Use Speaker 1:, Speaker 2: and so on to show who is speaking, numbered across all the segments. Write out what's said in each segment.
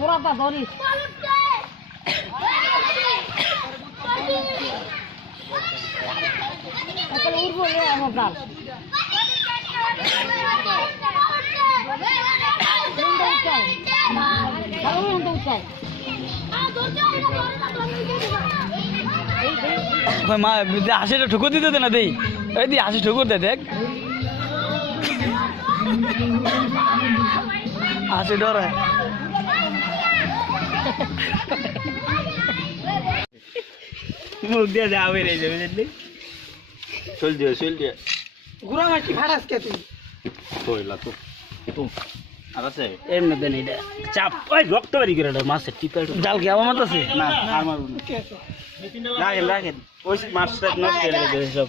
Speaker 1: ঘোরাটা ধরিস। উঠবো আমার ওই মা হাসিটা ঠুকুর দিতে না দেই। এই দি হাসি ঠুকুর দে দেখ। হাসি ডরে
Speaker 2: মুখ দিয়ে যাবে রে যাবে বুঝলি?
Speaker 3: চল দিও চল দিও
Speaker 2: ঘুরা মাছি ফাটাস কে তুই।
Speaker 3: কইলা তো? তো আর আছে?
Speaker 2: এমনি দেন এটা। চাপ। ওই রক্ত বাড়ি করে মাছের টিপা জাল কি আমার মত আছে
Speaker 3: না আর মারুন
Speaker 2: রাখেন রাখেন। ওই মাছটা নষ্ট করে দেবে সব।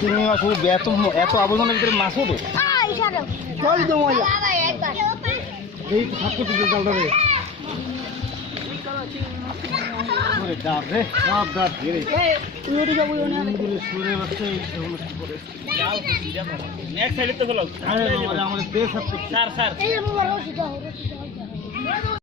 Speaker 2: চিংড়ি মাছ এত এত আবর্জনার ভিতরে মাছ হবে? জল দে মজা। এই তো থাকতে দিতে জালটা রে তো আমাদের দেশ